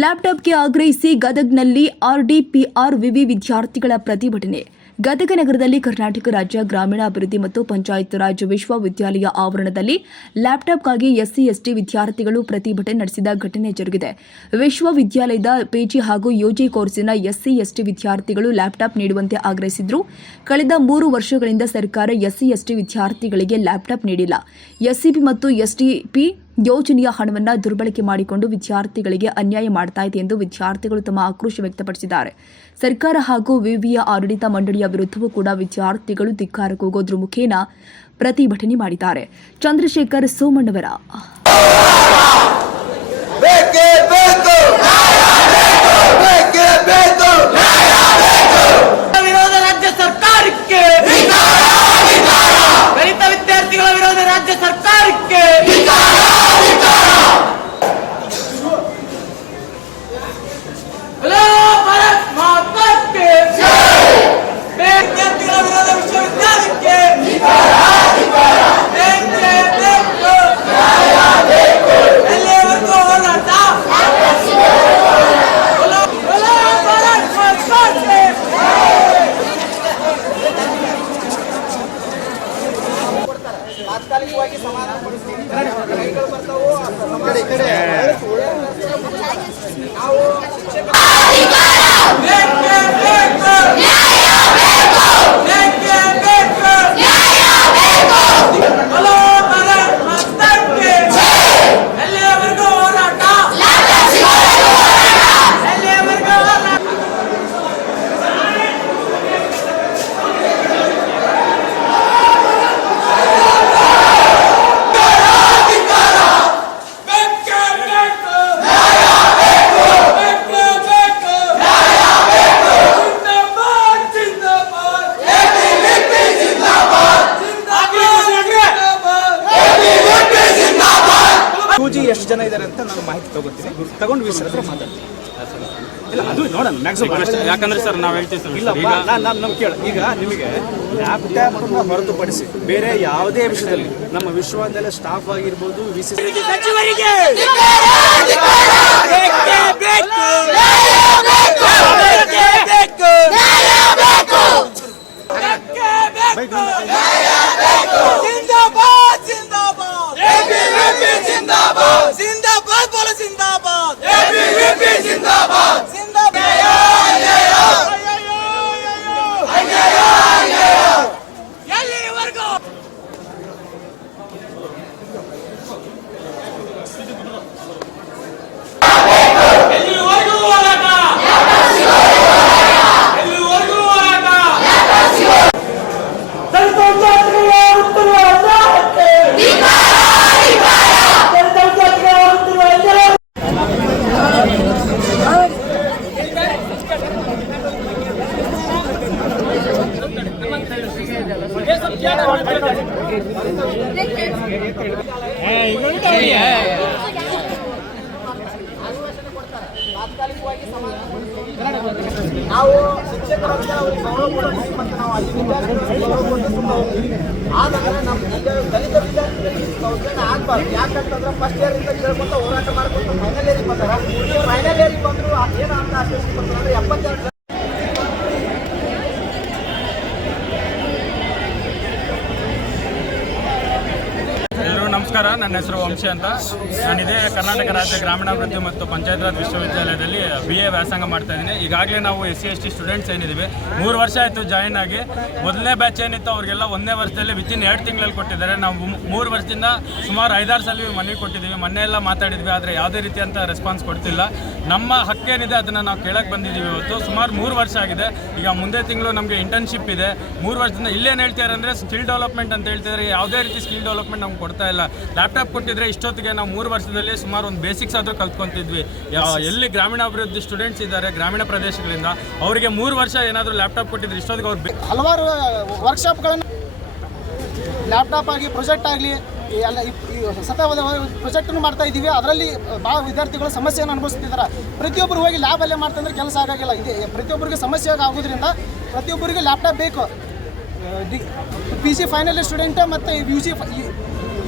ಲ್ಯಾಪ್ಟಾಪ್ಗೆ ಆಗ್ರಹಿಸಿ ಗದಗ್ನಲ್ಲಿ ಆರ್ಡಿಪಿಆರ್ ವಿವಿ ವಿದ್ಯಾರ್ಥಿಗಳ ಪ್ರತಿಭಟನೆ. ಗದಗ ನಗರದಲ್ಲಿ ಕರ್ನಾಟಕ ರಾಜ್ಯ ಗ್ರಾಮೀಣಾಭಿವೃದ್ಧಿ ಮತ್ತು ಪಂಚಾಯತ್ ರಾಜ್ ವಿಶ್ವವಿದ್ಯಾಲಯ ಆವರಣದಲ್ಲಿ ಲ್ಯಾಪ್ಟಾಪ್ಗಾಗಿ ಎಸ್ಸಿ, ಎಸ್ಟಿ ವಿದ್ಯಾರ್ಥಿಗಳು ಪ್ರತಿಭಟನೆ ನಡೆಸಿದ ಘಟನೆ ಜರುಗಿದೆ. ವಿಶ್ವವಿದ್ಯಾಲಯದ ಪಿಜಿ ಹಾಗೂ ಯುಜಿ ಕೋರ್ಸಿನ ಎಸ್ಸಿ, ಎಸ್ಟಿ ವಿದ್ಯಾರ್ಥಿಗಳು ಲ್ಯಾಪ್ಟಾಪ್ ನೀಡುವಂತೆ ಆಗ್ರಹಿಸಿದ್ರು. ಕಳೆದ ಮೂರು ವರ್ಷಗಳಿಂದ ಸರ್ಕಾರ ಎಸ್ಸಿ, ಎಸ್ಟಿ ವಿದ್ಯಾರ್ಥಿಗಳಿಗೆ ಲ್ಯಾಪ್ಟಾಪ್ ನೀಡಿಲ್ಲ. ಎಸ್ಸಿಪಿ ಮತ್ತು ಎಸ್ಟಿಪಿ ಯೋಜನೆಯ ಹಣವನ್ನು ದುರ್ಬಳಕೆ ಮಾಡಿಕೊಂಡು ವಿದ್ಯಾರ್ಥಿಗಳಿಗೆ ಅನ್ಯಾಯ ಮಾಡ್ತಾ ಇದೆ ಎಂದು ವಿದ್ಯಾರ್ಥಿಗಳು ತಮ್ಮ ಆಕ್ರೋಶ ವ್ಯಕ್ತಪಡಿಸಿದ್ದಾರೆ. ಸರ್ಕಾರ ಹಾಗೂ ವಿವಿಯ ಆಡಳಿತ ಮಂಡಳಿಯ ವಿರುದ್ಧವೂ ಕೂಡ ವಿದ್ಯಾರ್ಥಿಗಳು ಧಿಕ್ಕಾರ ಕೂಗೋದ್ರ ಮುಖೇನ ಪ್ರತಿಭಟನೆ ಮಾಡಿದ್ದಾರೆ. ಚಂದ್ರಶೇಖರ್ ಸೋಮಣ್ಣವರ. لا ಬೇಕೇ ಬೇಕು. ಬೇಕೇ ಬೇಕು. ಹಲೋ ಭಾರತ್ ಮಾತಾ ಕಿ ಎಲ್ಲಿಯವರೆಗೂ ಹೋರಾಟ ಎಲ್ಲಿಯವರೆಗೂ ಹೋರಾಟ ಬೇಕೇ ಬೇಕು. ಬೇಕೇ ಬೇಕು. ಜಿಂದಾಬಾದ್, ಜಿಂದಾಬಾದ್. ಟೂ ಎಷ್ಟು ಜನ ಇದ್ದಾರೆ ಅಂತ ನಾನು ಮಾಹಿತಿ ತಗೋತೀನಿ. ತಗೊಂಡು ವಿ ಹತ್ರ ಮಾತಾಡ್ತೀನಿ. ಇಲ್ಲ ಅದು ನೋಡೋಣ ಮ್ಯಾಕ್ಸಿಮಮ್ ಯಾಕಂದ್ರೆ ಸರ್ ನಾವು ಹೇಳ್ತೀವಿ ಸರ್ ಇಲ್ಲ ನಾನು ನಾನು ನಮ್ಗೆ ಕೇಳ. ಈಗ ನಿಮಗೆ ಲ್ಯಾಪ್ಟಾಪನ್ನು ಹೊರತುಪಡಿಸಿ ಬೇರೆ ಯಾವುದೇ ವಿಷಯದಲ್ಲಿ ನಮ್ಮ ವಿಶ್ವವಿದ್ಯಾಲಯ ಸ್ಟಾಫ್ ಆಗಿರ್ಬೋದು ವಿ ಸಿ ಬೇಕೇ! यूपी जिंदाबाद जिंदाबाद बोलो जिंदाबाद यूपी यूपी जिंदाबाद जिंदाबाद ನಾವು ಶಿಕ್ಷಕರಂತೆ ಅವ್ರಿಗೆ ಗೌರವ ಕೊಡೋದು ಮತ್ತು ನಾವು ಅಲ್ಲಿ ವಿದ್ಯಾರ್ಥಿಗಳಿಗೆ ಆದರೆ ನಮ್ಮ ದಲಿತ ವಿದ್ಯಾರ್ಥಿಗಳಿಗೆ ದೌರ್ಜನ್ಯ ಆಗಬಾರ್ದು ಯಾಕಂತಂದ್ರೆ ಫಸ್ಟ್ ಇಯರ್ ಇಂದ ಕೇಳ್ಕೊಂತ ಹೋರಾಟ ಮಾಡ್ಕೊಂಡು ಫೈನಲ್ ಇಯರಿಗೆ ಬಂದಾರ ಫೈನಲ್ ಇಯರಿಗೆ ಬಂದ್ರು ಏನು ಅಂತ ಬಂದ್ರೆ ಎಪ್ಪತ್ತೆರಡು ಜನ ಎಲ್ಲರೂ ನಮಸ್ಕಾರ, ನನ್ನ ಹೆಸರು ವಂಶಿ ಅಂತ. ನಾನು ಇದೇ ಕರ್ನಾಟಕ ರಾಜ್ಯ ಗ್ರಾಮೀಣಾಭಿವೃದ್ಧಿ ಮತ್ತು ಪಂಚಾಯತ್ ರಾಜ್ ವಿಶ್ವವಿದ್ಯಾಲಯದಲ್ಲಿ ಬಿ ಎ ವ್ಯಾಸಂಗ ಮಾಡ್ತಾ ಇದ್ದೀನಿ. ಈಗಾಗಲೇ ನಾವು S C S T students ಏನಿದ್ದೀವಿ, ಮೂರು ವರ್ಷ ಆಯಿತು ಜಾಯಿನ್ ಆಗಿ. ಮೊದಲನೇ ಬ್ಯಾಚ್ ಏನಿತ್ತು, ಅವ್ರಿಗೆಲ್ಲ ಒಂದೇ ವರ್ಷದಲ್ಲಿ ವಿತಿನ್ ಎರಡು ತಿಂಗಳಲ್ಲಿ ಕೊಟ್ಟಿದ್ದಾರೆ. ನಾವು ಮೂರು ವರ್ಷದಿಂದ ಸುಮಾರು ಐದಾರು ಸಲ ಮನವಿ ಕೊಟ್ಟಿದ್ದೀವಿ. ಮೊನ್ನೆ ಎಲ್ಲ ಮಾತಾಡಿದ್ವಿ, ಆದರೆ ಯಾವುದೇ ರೀತಿಯಂಥ ರೆಸ್ಪಾನ್ಸ್ ಕೊಡ್ತಿಲ್ಲ. ನಮ್ಮ ಹಕ್ಕೇನಿದೆ ಅದನ್ನು ನಾವು ಕೇಳಕ್ಕೆ ಬಂದಿದ್ದೀವಿ ಇವತ್ತು. ಸುಮಾರು ಮೂರು ವರ್ಷ ಆಗಿದೆ. ಈಗ ಮುಂದೆ ತಿಂಗಳು ನಮಗೆ ಇಂಟರ್ನ್ಶಿಪ್ ಇದೆ. ಮೂರು ವರ್ಷದಿಂದ ಇಲ್ಲೇನು ಹೇಳ್ತಾರೆ ಅಂದರೆ ಸ್ಕಿಲ್ ಡೆವಲಪ್ಮೆಂಟ್ ಅಂತ ಹೇಳ್ತಿದ್ದಾರೆ ಯಾವುದೇ ರೀತಿ ಸ್ಕಿಲ್ ಡೆವಲಪ್ಮೆಂಟ್ ನಮ್ಗೆ ಕೊಡ್ತಾ ಇಲ್ಲ. ಲ್ಯಾಪ್ಟಾಪ್ ಕೊಟ್ಟಿದ್ರೆ ಇಷ್ಟೊತ್ತಿಗೆ ನಾವು ಮೂರು ವರ್ಷದಲ್ಲಿ ಸುಮಾರು ಒಂದು ಬೇಸಿಕ್ಸ್ ಆದರೂ ಕಲ್ತ್ಕೊತಿದ್ವಿ. ಎಲ್ಲಿ ಗ್ರಾಮೀಣಾಭಿವೃದ್ಧಿ ಸ್ಟೂಡೆಂಟ್ಸ್ ಇದ್ದಾರೆ ಗ್ರಾಮೀಣ ಪ್ರದೇಶಗಳಿಂದ ಅವರಿಗೆ ಮೂರು ವರ್ಷ ಏನಾದರೂ ಲ್ಯಾಪ್ಟಾಪ್ ಕೊಟ್ಟಿದ್ರೆ ಇಷ್ಟೊತ್ತಿಗೆ ಅವ್ರು ಹಲವಾರು ವರ್ಕ್ಶಾಪ್ಗಳನ್ನು ಲ್ಯಾಪ್ಟಾಪ್ ಆಗಿ ಪ್ರೊಜೆಕ್ಟ್ ಆಗಲಿ ಎಲ್ಲ ಈ- ಸತತ ಪ್ರೊಜೆಕ್ಟನ್ನು ಮಾಡ್ತಾ ಇದ್ದೀವಿ. ಅದರಲ್ಲಿ ಭಾಳ ವಿದ್ಯಾರ್ಥಿಗಳು ಸಮಸ್ಯೆಯನ್ನು ಅನುಭವಿಸ್ತಿದ್ದಾರೆ. ಪ್ರತಿಯೊಬ್ಬರು ಹೋಗಿ ಲ್ಯಾಬ್ ಲ್ಯಾಬಲ್ಲೇ ಮಾಡ್ತಂದ್ರೆ ಕೆಲಸ ಆಗೋಲ್ಲ ಇದೆ ಪ್ರತಿಯೊಬ್ಬರಿಗೆ ಸಮಸ್ಯೆ ಆಗೋದ್ರಿಂದ ಪ್ರತಿಯೊಬ್ಬರಿಗೆ ಲ್ಯಾಪ್ಟಾಪ್ ಬೇಕು. D P G final student ಮತ್ತು U G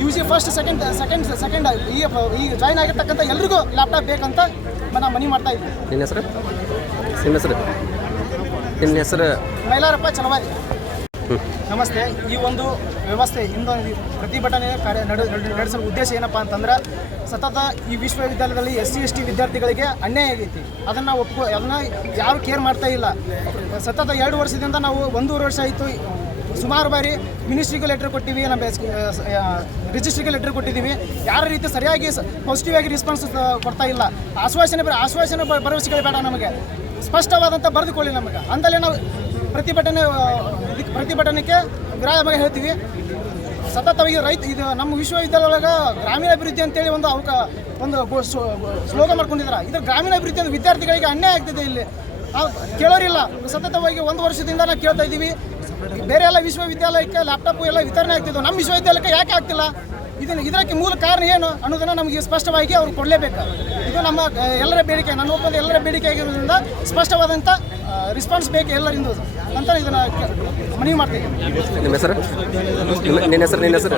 U G first second second second ಈ ಈ ಜಾಯ್ನ್ ಆಗಿರ್ತಕ್ಕಂಥ ಎಲ್ರಿಗೂ ಲ್ಯಾಪ್ಟಾಪ್ ಬೇಕಂತ ನಾನು ಮನವಿ ಮಾಡ್ತಾ ಇದ್ದೀನಿ ನಿನ್ನ ಹೆಸರು? ನಿಮ್ಮ ಹೆಸರು? ನಿನ್ನ ಹೆಸರು? ಮೈಲಾರಪ್ಪ ಚಲವಾದಿ ನಮಸ್ತೆ. ಈ ಒಂದು ವ್ಯವಸ್ಥೆ, ಇಂದು ಪ್ರತಿಭಟನೆ ಕಾರ್ಯ ನಡೆ, ನಡೆ- ನಡೆಸಲು ಉದ್ದೇಶ ಏನಪ್ಪ ಅಂತಂದ್ರೆ, ಸತತ ಈ ವಿಶ್ವವಿದ್ಯಾಲಯದಲ್ಲಿ ಎಸ್ ಸಿ, ಎಸ್ ಟಿ ವಿದ್ಯಾರ್ಥಿಗಳಿಗೆ ಅನ್ಯಾಯ ಆಗೈತಿ. ಅದನ್ನು ಒಪ್ಕೊ, ಅದನ್ನು ಯಾರು ಕೇರ್ ಮಾಡ್ತಾ ಇಲ್ಲ. ಸತತ ಎರಡು ವರ್ಷದಿಂದ ನಾವು ಒಂದೂವರೆ ವರ್ಷ ಆಯಿತು. ಸುಮಾರು ಬಾರಿ ಮಿನಿಸ್ಟ್ರಿಗೆ ಲೆಟರ್ ಕೊಟ್ಟಿವಿ, ನಮ್ಮ ರಿಜಿಸ್ಟ್ರಿಗೆ ಲೆಟರ್ ಕೊಟ್ಟಿದ್ದೀವಿ ಯಾರ ರೀತಿ ಸರಿಯಾಗಿ ಪಾಸಿಟಿವ್ ಆಗಿ ರೆಸ್ಪಾನ್ಸ್ ಕೊಡ್ತಾ ಇಲ್ಲ. ಆಶ್ವಾಸನೆ ಆಶ್ವಾಸನೆ ಭರವಸೆಗಳು ಬೇಡ ನಮಗೆ. ಸ್ಪಷ್ಟವಾದಂಥ ಬರೆದುಕೊಳ್ಳಿ ನಮಗೆ. ಅಂದಲೇ ನಾವು ಪ್ರತಿಭಟನೆ ಪ್ರತಿಭಟನೆಗೆ ಗ್ರಾಮಗೆ ಹೇಳ್ತೀವಿ. ಸತತವಾಗಿ ರೈತ, ಇದು ನಮ್ಮ ವಿಶ್ವವಿದ್ಯಾಲಯ ಒಳಗೆ ಗ್ರಾಮೀಣ ಅಭಿವೃದ್ಧಿ ಅಂತೇಳಿ ಒಂದು ಅವಕ, ಒಂದು ಗೋ- ಸ್ಲೋ- ಸ್ಲೋಗ ಮಾಡ್ಕೊಂಡಿದ್ದಾರೆ ಇದು ಗ್ರಾಮೀಣ ಅಭಿವೃದ್ಧಿ ಅಂದ್ರೆ ವಿದ್ಯಾರ್ಥಿಗಳಿಗೆ ಅನ್ಯಾಯ ಆಗ್ತಿದೆ ಇಲ್ಲಿ. ಕೇಳೋರಿಲ್ಲ. ಸತತವಾಗಿ ಒಂದು ವರ್ಷದಿಂದ ನಾವು ಕೇಳ್ತಾ ಇದ್ದೀವಿ. ಬೇರೆ ಎಲ್ಲ ವಿಶ್ವವಿದ್ಯಾಲಯಕ್ಕೆ ಲ್ಯಾಪ್ಟಾಪ್ ಎಲ್ಲ ವಿತರಣೆ ಆಗ್ತಿದ್ವು. ನಮ್ಮ ವಿಶ್ವವಿದ್ಯಾಲಯಕ್ಕೆ ಯಾಕೆ ಆಗ್ತಿಲ್ಲ? ಇದನ್ನು ಇದಕ್ಕೆ ಮೂಲ ಕಾರಣ ಏನು ಅನ್ನೋದನ್ನು ನಮಗೆ ಸ್ಪಷ್ಟವಾಗಿ ಅವ್ರು ಕೊಡಲೇಬೇಕು. ಇದು ನಮ್ಮ ಎಲ್ಲರ ಬೇಡಿಕೆ, ನನ್ನ ಒಪ್ಪಂದ ಎಲ್ಲರ ಬೇಡಿಕೆ ಆಗಿರೋದ್ರಿಂದ ಸ್ಪಷ್ಟವಾದಂಥ ರಿಸ್ಪಾನ್ಸ್ ಬೇಕು ಎಲ್ಲರಿಂದ ಅಂತ ಇದನ್ನು ಮನವಿ ಮಾಡ್ತೀನಿ. ನಿಮ್ಮ ಹೆಸರು? ನಿನ್ನ ಹೆಸರು ನಿನ್ನ ಹೆಸರು?